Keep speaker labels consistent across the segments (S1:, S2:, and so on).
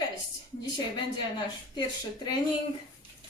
S1: Cześć! Dzisiaj będzie nasz pierwszy trening.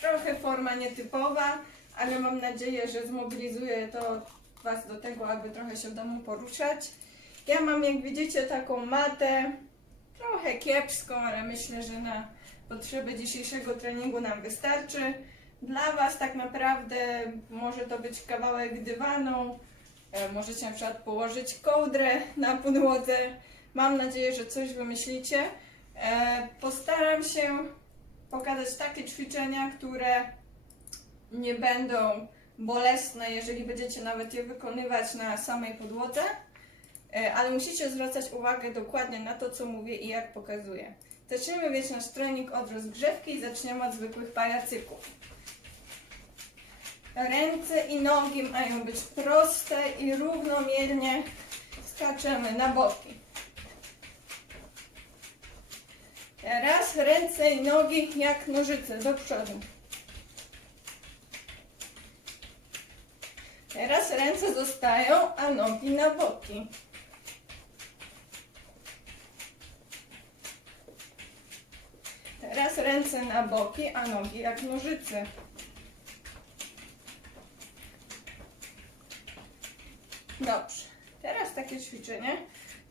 S1: Trochę forma nietypowa, ale mam nadzieję, że zmobilizuje to Was do tego, aby trochę się w domu poruszać. Ja mam, jak widzicie, taką matę. Trochę kiepską, ale myślę, że na potrzeby dzisiejszego treningu nam wystarczy. Dla Was tak naprawdę może to być kawałek dywanu. E, Możecie na przykład położyć kołdrę na podłodze. Mam nadzieję, że coś wymyślicie. E, Postaram się pokazać takie ćwiczenia, które nie będą bolesne, jeżeli będziecie nawet je wykonywać na samej podłodze, E, ale musicie zwracać uwagę dokładnie na to, co mówię i jak pokazuję. Zaczniemy więc nasz trening od rozgrzewki i zaczniemy od zwykłych pajacyków. Ręce i nogi mają być proste i równomiernie skaczemy na boki. Teraz ręce i nogi jak nożyce do przodu. Teraz ręce zostają, a nogi na boki. Teraz ręce na boki, a nogi jak nożyce. Dobrze. Teraz takie ćwiczenie.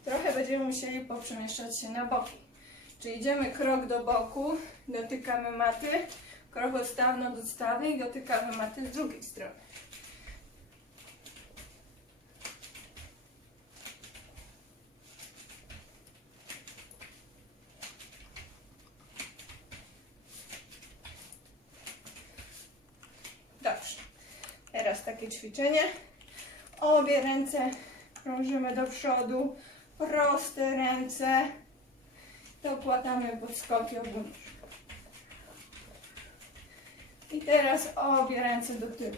S1: Trochę będziemy musieli poprzemieszczać się na boki. Czyli idziemy krok do boku, dotykamy maty, krok odstawny od odstawy i dotykamy maty z drugiej strony. Dobrze. Teraz takie ćwiczenie. Obie ręce krążymy do przodu, proste ręce, dokładamy pod skoki obu nóg. I teraz obie ręce do tyłu.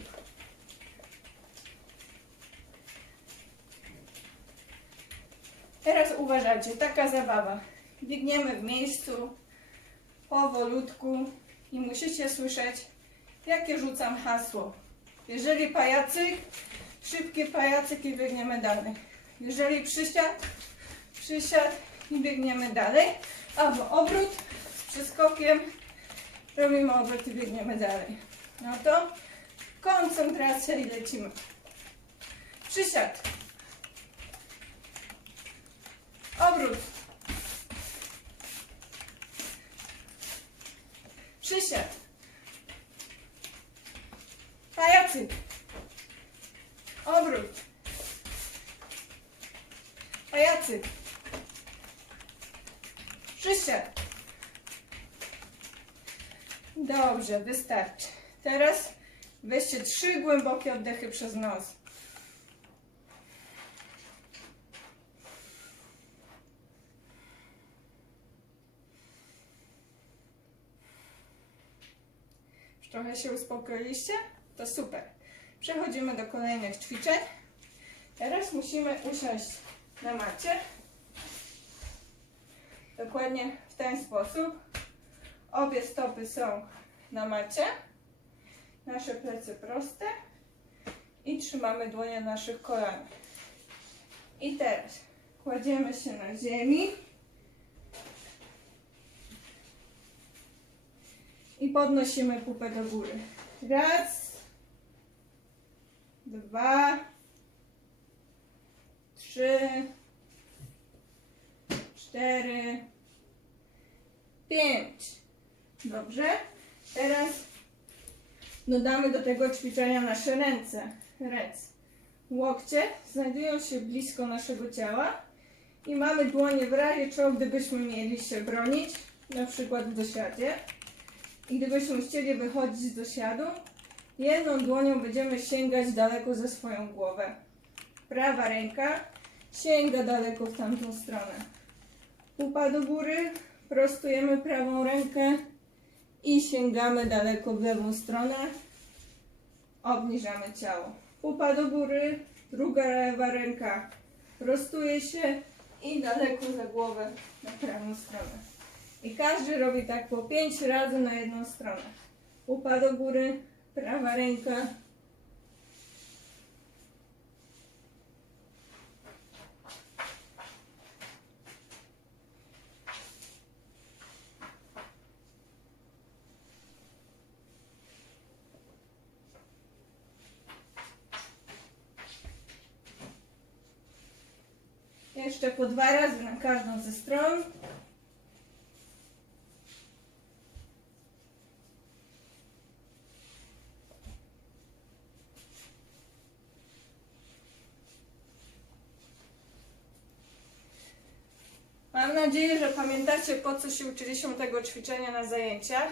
S1: Teraz uważajcie, taka zabawa. Biegniemy w miejscu, powolutku i musicie słyszeć, jakie rzucam hasło. Jeżeli pajacyk, szybkie pajacyk i biegniemy dalej. Jeżeli przysiad, przysiad i biegniemy dalej. Albo obrót z przeskokiem, robimy obrót i biegniemy dalej. No to koncentracja i lecimy. Przysiad. Obrót. Przysiad. Pajacyk. Obrót. Pajacyk. Przysiad. Dobrze, wystarczy. Teraz weźcie trzy głębokie oddechy przez nos. Już trochę się uspokoiliście? To super. Przechodzimy do kolejnych ćwiczeń. Teraz musimy usiąść na macie. Dokładnie w ten sposób. Obie stopy są na macie. Nasze plecy proste. I trzymamy dłonie na naszych kolanach. I teraz kładziemy się na ziemi. I podnosimy pupę do góry. Raz, dwa, trzy, cztery, pięć. Dobrze? Teraz dodamy do tego ćwiczenia nasze ręce. Ręce. Łokcie znajdują się blisko naszego ciała i mamy dłonie w razie czego, gdybyśmy mieli się bronić, na przykład w dosiadzie. I gdybyśmy chcieli wychodzić z dosiadu, jedną dłonią będziemy sięgać daleko ze swoją głowę. Prawa ręka sięga daleko w tamtą stronę. Pupa do góry, prostujemy prawą rękę i sięgamy daleko w lewą stronę. Obniżamy ciało. Pupa do góry, druga lewa ręka prostuje się i daleko za głowę na prawą stronę. I każdy robi tak po pięć razy na jedną stronę. Pupa do góry, prawa ręka. jeszcze po dwa razy na każdą ze stron. Mam nadzieję, że pamiętacie po co się uczyliśmy tego ćwiczenia na zajęciach.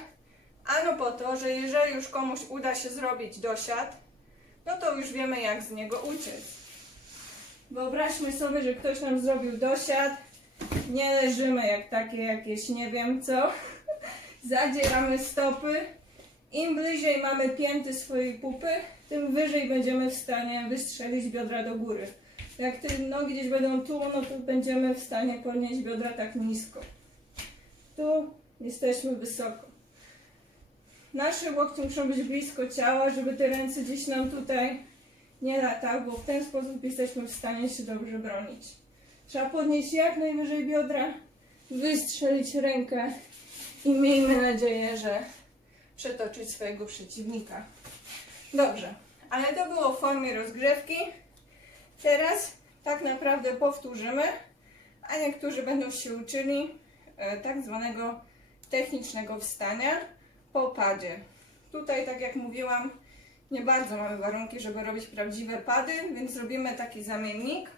S1: Ano po to, że jeżeli już komuś uda się zrobić dosiad, no to już wiemy jak z niego uciec. Wyobraźmy sobie, że ktoś nam zrobił dosiad, nie leżymy jak takie jakieś nie wiem co, zadzieramy stopy. Im bliżej mamy pięty swojej pupy, tym wyżej będziemy w stanie wystrzelić biodra do góry. Jak te nogi gdzieś będą tu, no to będziemy w stanie podnieść biodra tak nisko. Tu jesteśmy wysoko. Nasze łokcie muszą być blisko ciała, żeby te ręce gdzieś nam tutaj nie latały, bo w ten sposób jesteśmy w stanie się dobrze bronić. Trzeba podnieść jak najwyżej biodra, wystrzelić rękę i miejmy nadzieję, że przetoczyć swojego przeciwnika. Dobrze, ale to było w formie rozgrzewki. Teraz tak naprawdę powtórzymy, a niektórzy będą się uczyli e, tak zwanego technicznego wstania po padzie. Tutaj, tak jak mówiłam, nie bardzo mamy warunki, żeby robić prawdziwe pady, więc zrobimy taki zamiennik.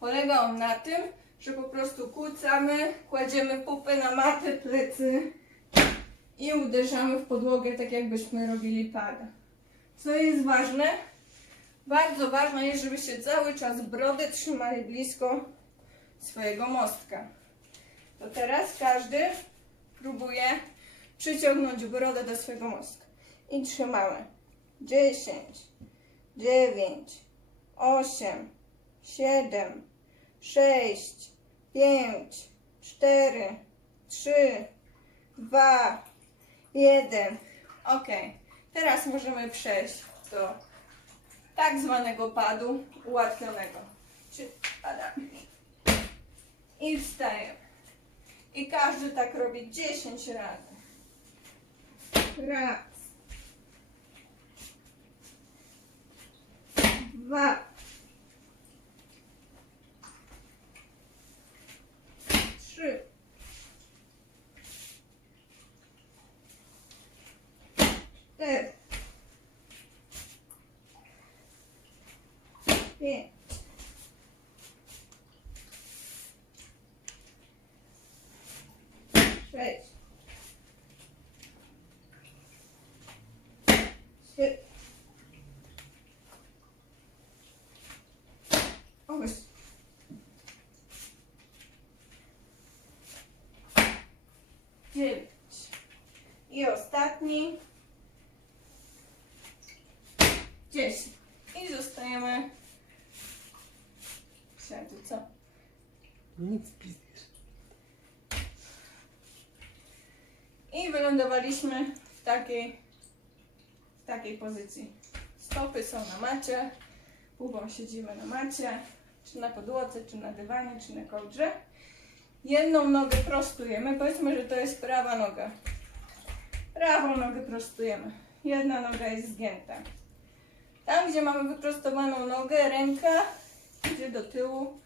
S1: Polega on na tym, że po prostu kłócamy, kładziemy pupę na matę, plecy i uderzamy w podłogę, tak jakbyśmy robili pada. Co jest ważne? Bardzo ważne jest, żebyście cały czas brodę trzymali blisko swojego mostka. To teraz każdy próbuje przyciągnąć brodę do swojego mostka. I trzymamy. 10, 9, 8, 7, 6, 5, 4, 3, 2, 1. Ok. Teraz możemy przejść do tak zwanego padu ułatwionego. Czy padamy. I wstajemy. I każdy tak robi 10 razy. Raz. Dwa. Trzy. Cztery. Pięć. Sześć. Siedem. Osiem. Dziewięć. I ostatni. Dziesięć. I zostajemy. Chciałam tu co?
S2: Nic pizdzisz.
S1: I wylądowaliśmy w takiej, w takiej pozycji. Stopy są na macie, pupą siedzimy na macie, czy na podłodze, czy na dywanie, czy na kołdrze. Jedną nogę prostujemy, powiedzmy, że to jest prawa noga. Prawą nogę prostujemy. Jedna noga jest zgięta. Tam, gdzie mamy wyprostowaną nogę, ręka idzie do tyłu,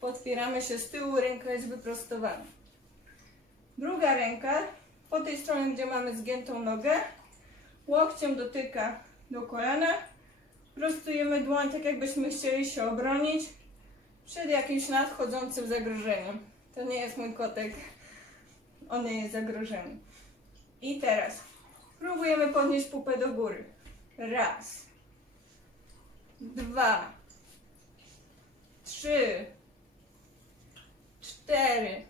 S1: podpieramy się z tyłu, ręka jest wyprostowana. Druga ręka po tej stronie, gdzie mamy zgiętą nogę, łokciem dotyka do kolana. Prostujemy dłoń, tak jakbyśmy chcieli się obronić przed jakimś nadchodzącym zagrożeniem. To nie jest mój kotek, on nie jest zagrożeniem. I teraz próbujemy podnieść pupę do góry. Raz, dwa, trzy, cztery,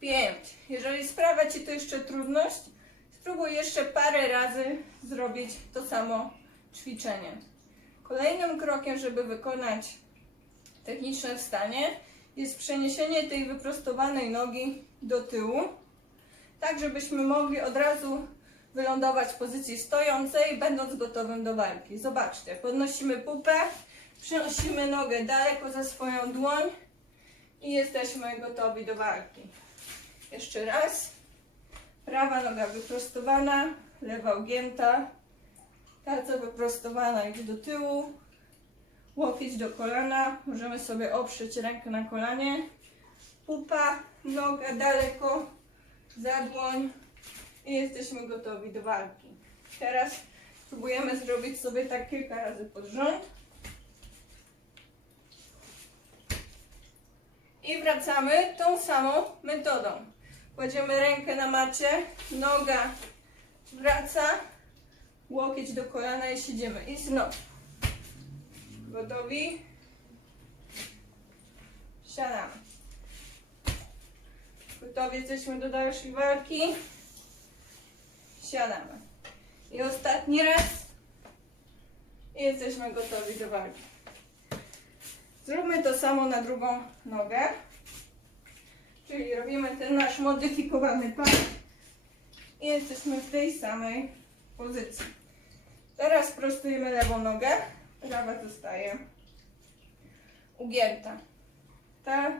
S1: pięć. Jeżeli sprawia Ci to jeszcze trudność, spróbuj jeszcze parę razy zrobić to samo ćwiczenie. Kolejnym krokiem, żeby wykonać techniczne wstanie, jest przeniesienie tej wyprostowanej nogi do tyłu, tak żebyśmy mogli od razu wylądować w pozycji stojącej, będąc gotowym do walki. Zobaczcie, podnosimy pupę, przenosimy nogę daleko za swoją dłoń i jesteśmy gotowi do walki. Jeszcze raz. Prawa noga wyprostowana, lewa ugięta. Ta co wyprostowana idzie do tyłu. łokieć do kolana, możemy sobie oprzeć rękę na kolanie, pupa, noga daleko, za dłoń i jesteśmy gotowi do walki. Teraz spróbujemy zrobić sobie tak kilka razy pod rząd. I wracamy tą samą metodą. Kładziemy rękę na macie, noga wraca, łokieć do kolana i siedzimy. I znowu. Gotowi? Siadamy. Gotowi jesteśmy do dalszej walki? Siadamy. I ostatni raz. I jesteśmy gotowi do walki. Zróbmy to samo na drugą nogę. Czyli robimy ten nasz modyfikowany pas. I jesteśmy w tej samej pozycji. Teraz prostujemy lewą nogę. Prawa zostaje ugięta. Ta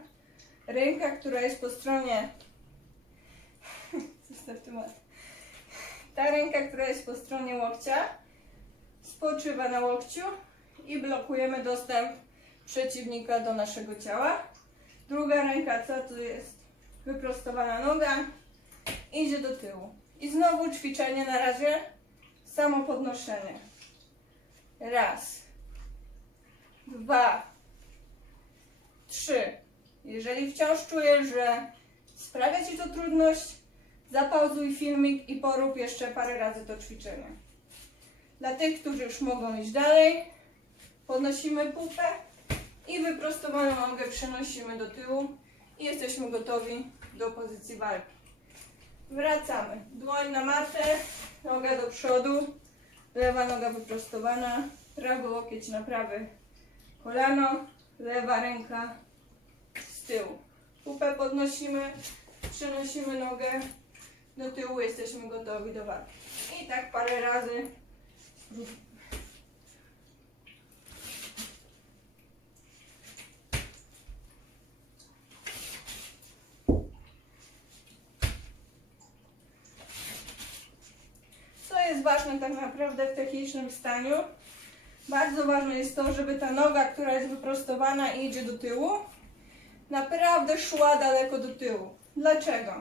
S1: ręka, która jest po stronie. Zostaw tu. Ta ręka, która jest po stronie łokcia, spoczywa na łokciu i blokujemy dostęp przeciwnika do naszego ciała. Druga ręka, co tu jest? Wyprostowana noga, idzie do tyłu. I znowu ćwiczenie na razie, samo podnoszenie. Raz, dwa, trzy. Jeżeli wciąż czujesz, że sprawia Ci to trudność, zapauzuj filmik i porób jeszcze parę razy to ćwiczenie. Dla tych, którzy już mogą iść dalej, podnosimy pupę i wyprostowaną nogę przenosimy do tyłu i jesteśmy gotowi do pozycji walki. Wracamy. Dłoń na matę, noga do przodu, lewa noga wyprostowana, prawy łokieć na prawe kolano, lewa ręka z tyłu. Pupę podnosimy, przenosimy nogę do tyłu, jesteśmy gotowi do walki. I tak parę razy. Co jest ważne tak naprawdę w technicznym staniu? Bardzo ważne jest to, żeby ta noga, która jest wyprostowana i idzie do tyłu, naprawdę szła daleko do tyłu. Dlaczego?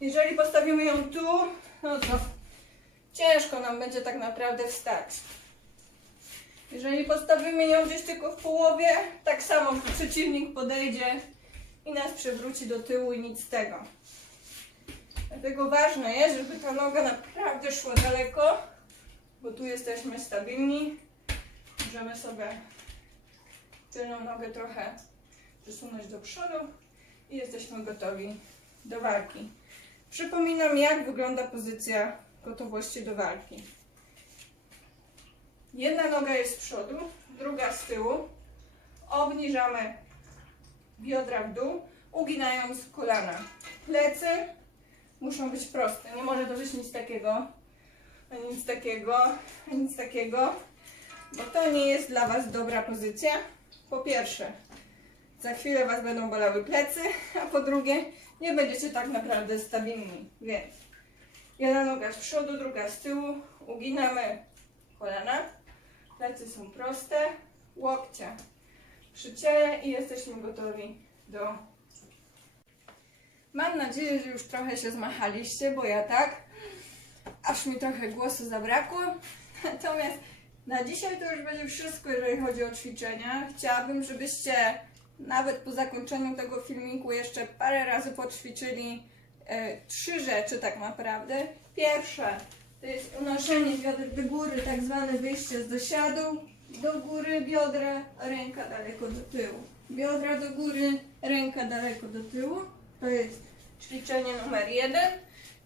S1: Jeżeli postawimy ją tu, no to ciężko nam będzie tak naprawdę wstać. Jeżeli postawimy ją gdzieś tylko w połowie, tak samo przeciwnik podejdzie i nas przewróci do tyłu i nic z tego. Dlatego ważne jest, żeby ta noga naprawdę szła daleko, bo tu jesteśmy stabilni. Możemy sobie tylną nogę trochę przesunąć do przodu i jesteśmy gotowi do walki. Przypominam, jak wygląda pozycja gotowości do walki. Jedna noga jest z przodu, druga z tyłu. Obniżamy biodra w dół, uginając kolana. Plecy muszą być proste. Nie może to być nic takiego, ani nic takiego, ani nic takiego, bo to nie jest dla Was dobra pozycja. Po pierwsze, za chwilę Was będą bolały plecy, a po drugie, nie będziecie tak naprawdę stabilni. Więc jedna noga z przodu, druga z tyłu, uginamy kolana, plecy są proste, łokcie przy ciele i jesteśmy gotowi do Mam nadzieję, że już trochę się zmachaliście, bo ja tak. Aż mi trochę głosu zabrakło. Natomiast na dzisiaj to już będzie wszystko, jeżeli chodzi o ćwiczenia. Chciałabym, żebyście nawet po zakończeniu tego filmiku jeszcze parę razy poćwiczyli e, trzy rzeczy tak naprawdę. Pierwsze to jest unoszenie bioder do góry, tak zwane wyjście z dosiadu. Do góry biodra, ręka daleko do tyłu. Biodra do góry, ręka daleko do tyłu. To jest ćwiczenie numer jeden.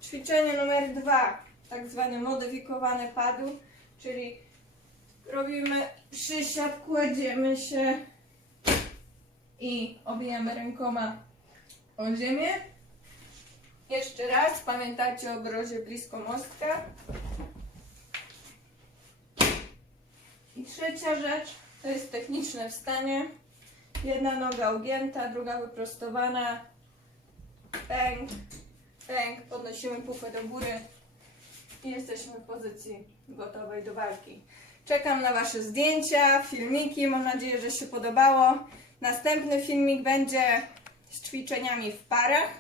S1: Ćwiczenie numer dwa, tak zwane modyfikowane padu, czyli robimy przysiad, kładziemy się i obijamy rękoma o ziemię. Jeszcze raz, pamiętajcie o grozie blisko mostka. I trzecia rzecz to jest techniczne wstanie. Jedna noga ugięta, druga wyprostowana. Pęk, pęk, podnosimy pupę do góry i jesteśmy w pozycji gotowej do walki. Czekam na Wasze zdjęcia, filmiki. Mam nadzieję, że się podobało. Następny filmik będzie z ćwiczeniami w parach.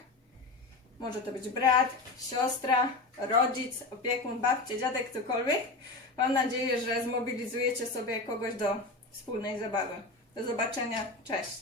S1: Może to być brat, siostra, rodzic, opiekun, babcia, dziadek, cokolwiek. Mam nadzieję, że zmobilizujecie sobie kogoś do wspólnej zabawy. Do zobaczenia. Cześć.